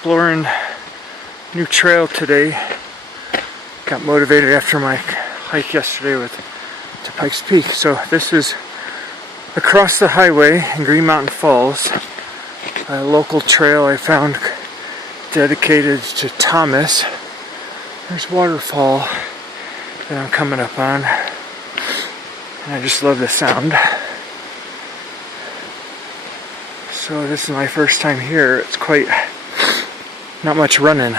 exploring new trail today. Got motivated after my hike yesterday to Pikes Peak. So this is across the highway in Green Mountain Falls, a local trail I found dedicated to Thomas. There's Waterfall that I'm coming up on, and I just love the sound. So this is my first time here. It's quite not much running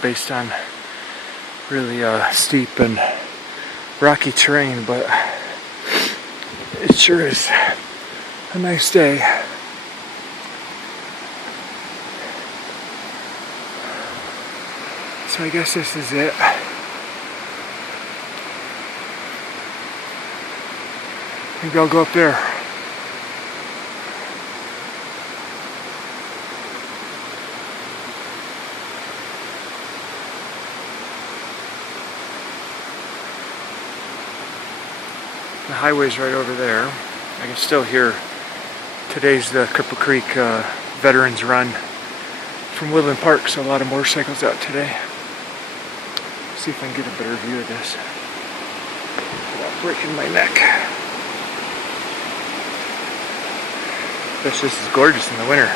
based on really steep and rocky terrain, but it sure is a nice day. So I guess this is it. Maybe I'll go up there. The highway's right over there. I can still hear today's the Cripple Creek Veterans Run from Woodland Park, so a lot of motorcycles out today. See if I can get a better view of this without breaking my neck. This is gorgeous in the winter.